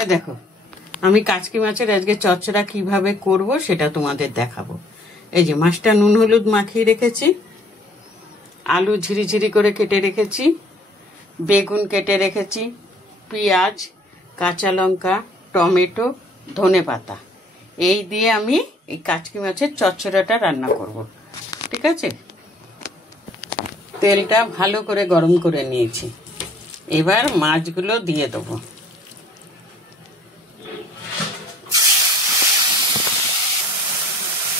এই দেখো, আমি কাচকি মাছের আজকে চচ্চড়া কিভাবে করব সেটা তোমাদের দেখাবো। এই যে মাছটা নুন হলুদ মাখিয়ে রেখেছি, আলু ঝিরিঝিরি করে কেটে রেখেছি, বেগুন কেটে রেখেছি, পেঁয়াজ, কাঁচা লঙ্কা, টমেটো, ধনেপাতা, এই দিয়ে আমি এই কাচকি মাছের চচ্চড়াটা রান্না করব। ঠিক আছে, তেলটা ভালো করে গরম করে নিয়েছি, এবার মাছগুলো দিয়ে দেবো।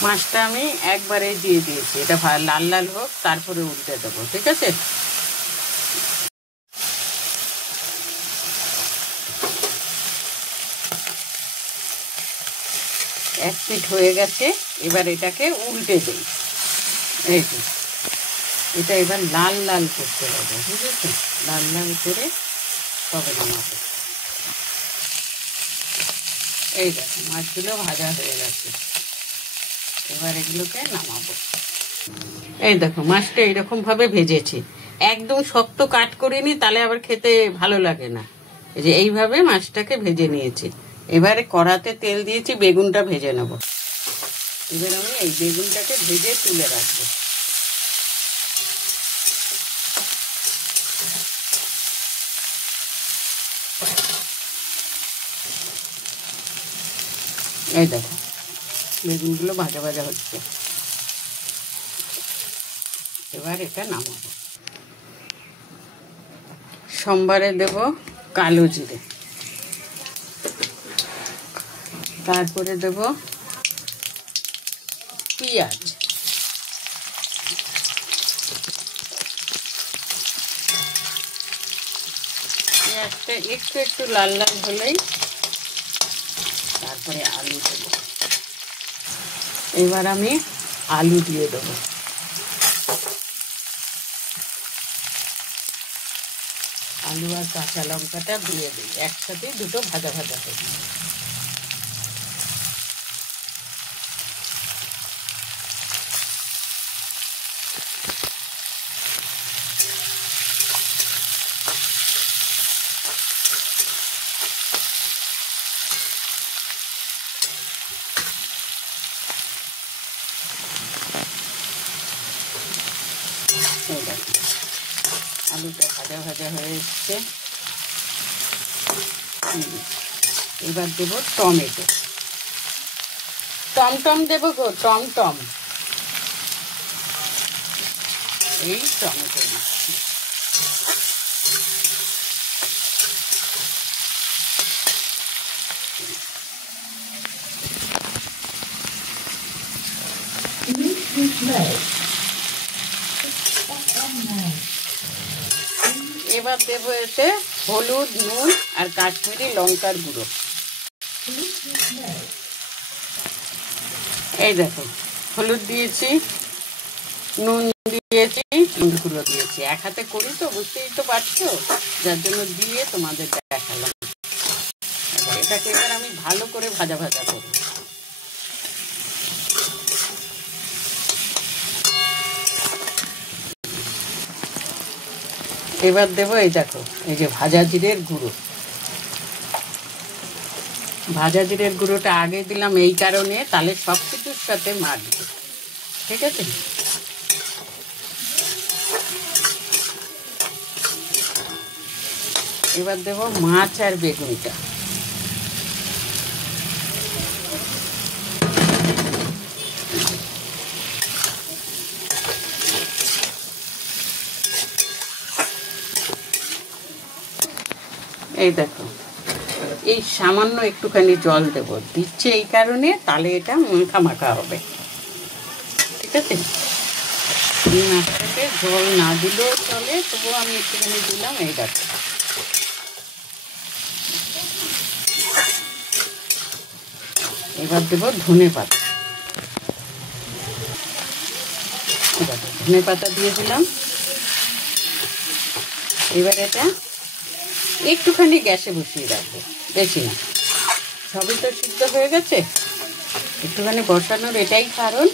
মাছটা আমি একবারে দিয়ে দিয়েছি, এটা লাল লাল হোক, তারপরে উল্টে দেবো। ঠিক আছে, এক পিঠ হয়ে গেছে, এবার এটাকে উল্টে দিই। এই যে এটা এবার লাল লাল করতে হবে, বুঝেছো? লাল লাল করে তবে নামাবো। এই দেখো মাছগুলো ভাজা হয়ে গেছে, এবার এগুলোকে নামাবো। এই দেখো মাছটা এরকম ভাবে ভেজেছি, একদম শক্ত কাট করিনি, তাহলে আবার খেতে ভালো লাগে না। এই যে এইভাবে মাছটাকে ভেজে নিয়েছি। এবারে কড়াতে তেল দিয়েছি, বেগুনটা ভেজে নেব। এবার আমি এই বেগুনটাকে ভেজে তুলে রাখবো। এই দেখো বেগুনগুলো ভাজা ভাজা হচ্ছে, এবার এটা নামাবো। সোমবারে দেব কালো জিরে, তারপরে দেব পেঁয়াজ, পেঁয়াজটা একটু একটু লাল লাল হলেই তারপরে আলু দেব। এবার আমি আলু দিয়ে দেবো। আলু আর কাঁচা লঙ্কাটা দিয়ে দিই একসাথে, দুটো ভাজা ভাজা হবে। আলুটা ভাজা ভাজা হয়ে এসছে, এবার দেব টমেটো, টমটম দেবো গো, টমটম। এই টমেটো দিচ্ছি। এবার দেবো এতে হলুদ, নুন আর কাশ্মীরি লঙ্কার গুঁড়ো। এই দেখো হলুদ দিয়েছি, নুন দিয়েছি, নুন গুঁড়ো দিয়েছি। এক হাতে করি তো, বুঝতেই তো পারছো, যার জন্য দিয়ে তোমাদের দেখালাম। এটাকে এবার আমি ভালো করে ভাজা ভাজা করবো। এবার দেবো এই দেখো, এই যে ভাজা জিরের গুঁড়ো। ভাজা জিরের গুঁড়োটা আগে দিলাম এই কারণে, তাহলে সব কিছুর সাথে মাখবে। ঠিক আছে, এবার দেবো মাছ আর বেগুনটা। এই দেখো এই সামান্য একটুখানি জল দেব, দিচ্ছে এই কারণে, তাহলে এটা মাখা মাখা হবে। ঠিক আছে, এই মাছটাকে জল না দিলেও চলে, তবুও আমি একটুখানি দিলাম। এই দেখো এবার দেবো ধনে পাতা। ধনে পাতা দিয়ে দিলাম। এবার এটা একটুখানি গ্যাসে বসিয়ে রাখবো, বেশি না। সবই তো সিদ্ধ হয়ে গেছে, একটুখানি বসানোর এটাই কারণ,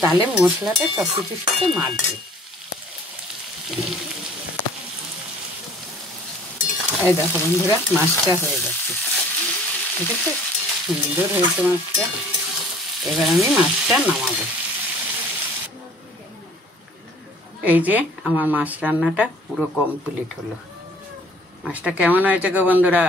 তাহলে মশলাটা সব কিছুর সাথে মাখবে। এই দেখো বন্ধুরা, মাছটা হয়ে গেছে। ঠিক আছে, সুন্দর হয়েছে মাছটা। এবার আমি মাছটা নামাবো। এই যে আমার মাছ রান্নাটা পুরো কমপ্লিট হলো। মাছটা কেমন হয়েছে গো বন্ধুরা?